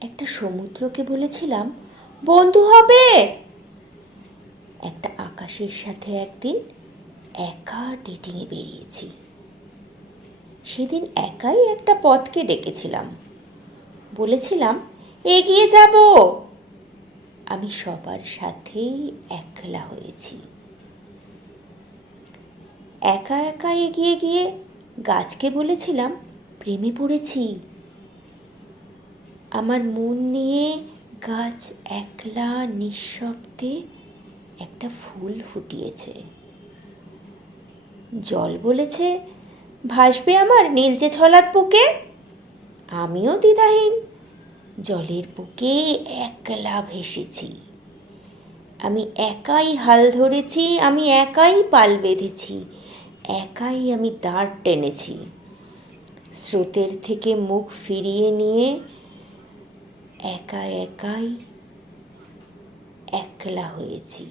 একটা সমুদ্রকে বলেছিলাম বন্ধু হবে। একটা আকাশের সাথে একদিন একা ডেটিংয়ে বেরিয়েছি। সেদিন একাই একটা পথকে ডেকেছিলাম, বলেছিলাম এগিয়ে যাব। আমি সবার সাথেই একলা হয়েছি। একা একা এগিয়ে গিয়ে গাছকে বলেছিলাম প্রেমে পড়েছি। আমার মন নিয়ে গাছ একলা নিঃশব্দে একটা ফুল ফুটিয়েছে। জল বলেছে ভাসবে আমার নীলচে ছলাদ বুকে। আমিও দ্বিধাহীন জলের বুকে একলা ভেসেছি। আমি একাই হাল ধরেছি, আমি একাই পাল বেঁধেছি, একাই আমি দাঁড় টেনেছি। স্রোতের থেকে মুখ ফিরিয়ে নিয়ে একা একাই একলা হয়েছি।